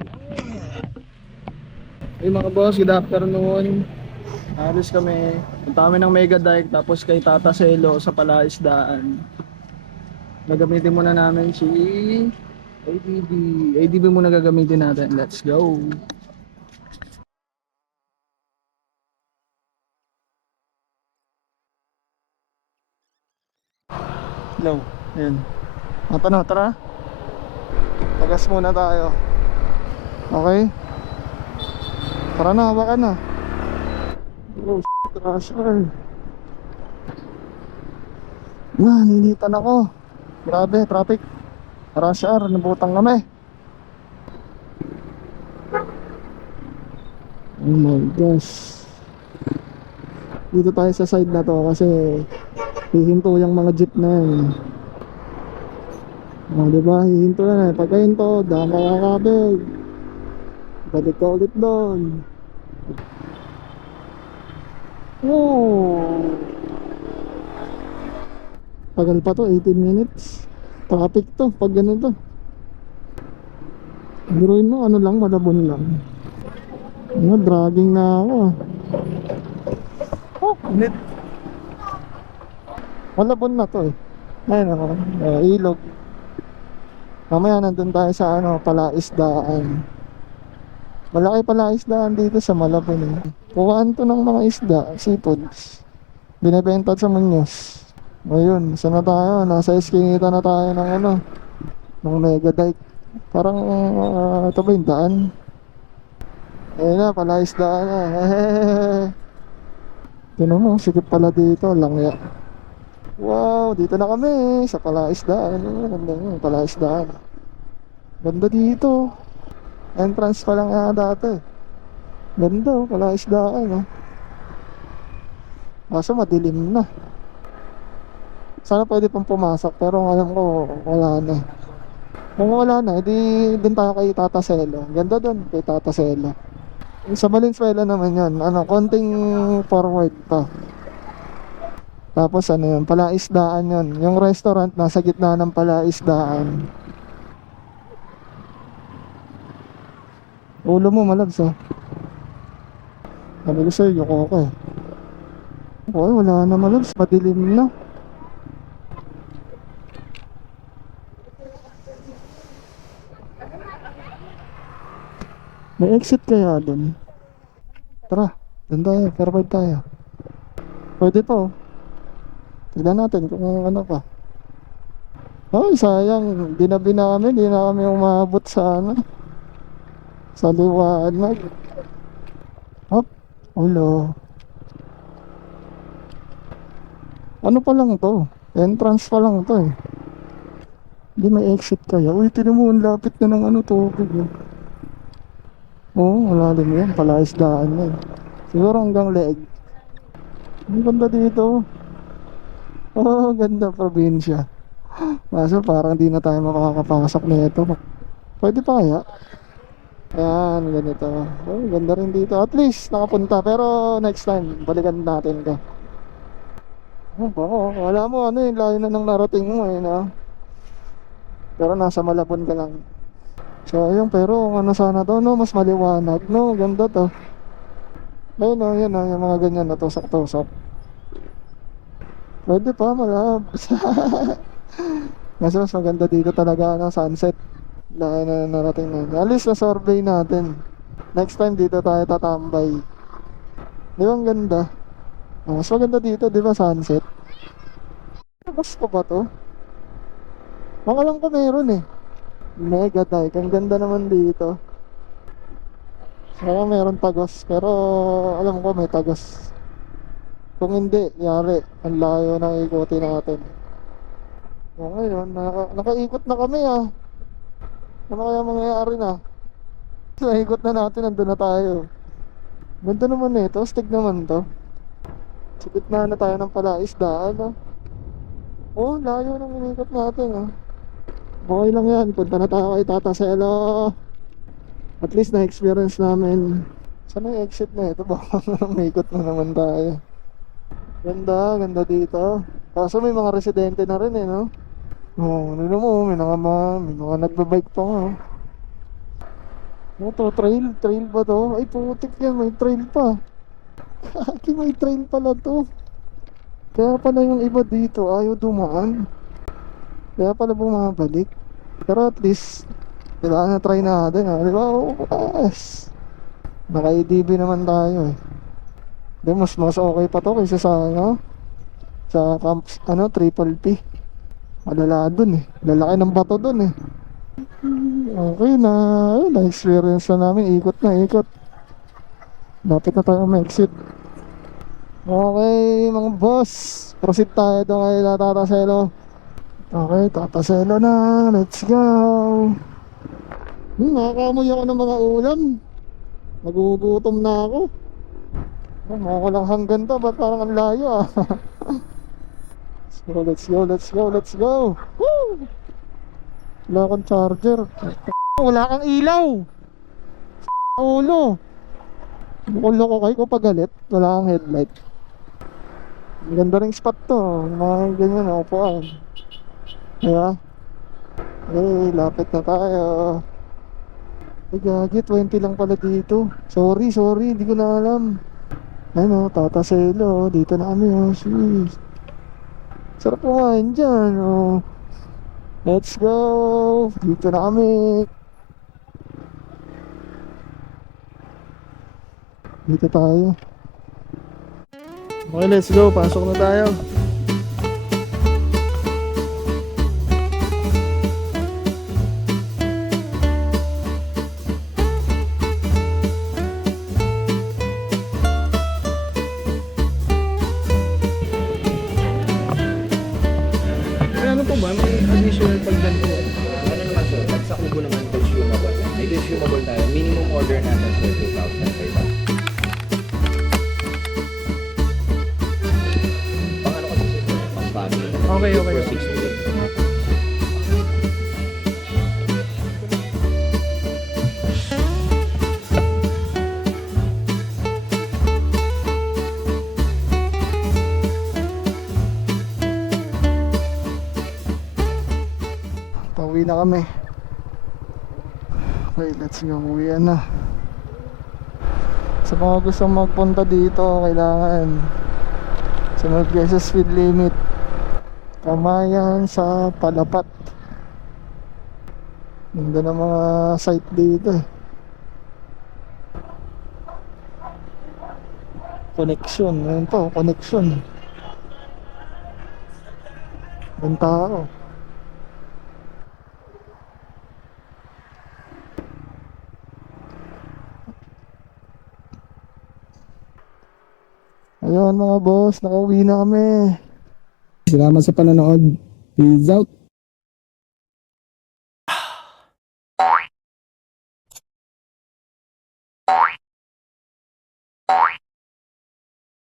Hey mga boss, good afternoon. Alis kami. Punta kami ng Mega Dike tapos kay Tata Selo sa Palaisdaan. Gagamitin muna namin si ADB. ADB muna gagamitin natin. Let's go. Hello. Ayan. Mata na, tara. Tagas muna tayo. Okay? Tara na, hawakan na. Oh, crasher. Ninitan ako. Grabe, traffic. Rush hour, nabutang kami. Oh my gosh. Dito tayo sa side na to kasi hihinto yung mga jeep na yan. Oh, diba? Hihinto na eh. Pagka hinto, daan makakabig. Balik ka ulit doon. Oh. Tagal pa to, 18 minutes. Traffic to, pag ganito. Biruin mo, ano lang, Malabon lang. Ano, dragging na ako. Oh, init. Malabon na to eh. Ayun ako, ilog. Mamaya nandun tayo sa ano, Palaisdaan. Malaki Palaisdaan dito sa Malabon eh. Kuhaan to ng mga isda, seafoods. Binibenta sa Muñoz. Ayun, saan na tayo? Nasa Eskinita na tayo ng ano, ng Mega Dike. Parang ito ba yung daan? Ayun na, Palaisdaan na. Tignan mo, sikip pala dito, langya. Wow, dito na kami sa Palaisdaan. Ganda yun, Palaisdaan. Ganda dito. Entrance pa lang dati. Ganda, Palaisdaan. Kaso madilim na. Sana pwede pang pumasok pero alam ko wala na. Kung wala na, edi dun tayo kay Tata Selo. Ganda dun kay Tata Selo. Sa Valenzuela naman yun, ano, konting forward pa. Tapos ano yun, Palaisdaan yun. Yung restaurant nasa gitna ng Palaisdaan. Ulo mo malabs ah. Sabi ko sa'yo, yuko ko eh. Okay, wala na malabs, madilim na. May exit kaya dun? Tara, dun tayo, forward tayo. Pwede pa oh. Tignan natin kung ano pa. Ay, sayang, dinabi namin, di na kami umabot sa ano, sa liwanag. Hop, ulo. Ano pa lang to? Entrance pa lang to eh. Hindi may exit kaya. Uy, tinan mo, ang lapit na ng ano tubig eh. Oo, malalim yan, Palaisdaan yan. Siguro hanggang leeg. Ang ganda dito. Oh, ganda probinsya. Kaso parang di na tayo makakapasok nito. Pwede pa kaya? Ayan, ganito. Oh, ganda rin dito. At least nakapunta. Pero next time, balikan natin ka. Oh, bako. Wala mo ano yung layo na ng narating mo eh, no? Pero nasa Malabon ka lang. So, ayun. Pero ano sana to, no? Mas maliwanag, no? Ganda to. Ayun, no? Yan, no? Yung mga ganyan na tusok-tusok. Pwede pa, malabs. Kasi mas maganda dito talaga ng sunset. Dahil na narating na. At least na survey natin. Next time dito tayo tatambay. Di ba ang ganda? Mas maganda dito, di ba sunset? Gusto ba to? Makalang ko meron eh. Mega Dike. Ang ganda naman dito. Saka meron tagos. Pero alam ko may tagos. Kung hindi, yari. Ang layo ng ikutin natin. O ngayon, nakaikot na kami ah. Ano kaya mangyayari na? Naikot na natin, nandun na tayo. Ganda naman eh, astig naman to. Sa gitna na tayo ng Palaisdaan ah. Oh, layo ng inikot natin ah. Okay lang yan, punta na tayo kay Tata Selo. At least na-experience namin. Saan ang exit na ito? Baka may ikot na naman tayo. Ganda, ganda dito. Kaso may mga residente na rin eh, no? Oo, ano mo, may mga nagbabike pa nga. Ano to? Trail? Trail ba to? Ay putik yan, may trail pa. Kaki, may trail pala to. Kaya pala yung iba dito ayaw dumaan. Kaya pala bumabalik. Pero at least, kailangan na try natin ha. Di ba? Oh, yes. Naka-ADB naman tayo eh. Di, mas okay pa to kaysa sa ano, sa camps, ano, Triple P. Malala dun eh. Lalaki ng bato dun eh. Okay na. Ayun, na-experience na namin. Ikot na ikot. Dapat na tayo ma-exit. Okay mga boss. Proceed tayo doon kay Tataselo. Okay, Tataselo na. Let's go. Nakakamoy ako ng mga ulam. Nagugutom na ako. Mukha ko lang hanggang to. Ba't parang ang layo ah. So let's go, let's go, let's go. Woo! Wala akong charger. Wala kang ilaw. Ulo. Ulo ko kayo ko pagalit. Wala kang headlight. Ang ganda ring spot to. Mga ganyan na upuan. Kaya, hey, lapit na tayo. Ay gagi, 20 lang pala dito. Sorry, sorry, hindi ko na alam. Ano, Tataselo. Dito na kami oh. Jeez. Sarap kumain dyan oh. Let's go. Dito na kami. Dito tayo. Okay, let's go. Pasok na tayo. May ano po ba? May additional pagdanto? Ano naman sir, pag sa kubo naman consumable. May consumable tayo. Minimum order natin sir, 2,000 per bag. Pang ano kasi sir, pang family. Okay, okay. For 6 to 8. Pauwi na kami. Okay, let's go. Uwian na. Sa mga gustong magpunta dito, kailangan sunod kayo sa speed limit. Kamayan sa Palapat. Ganda ng mga site dito eh. Connection. Ayun pa, connection. Ang tao. Ayun mga boss, nakauwi na kami. Salamat sa panonood. Peace out.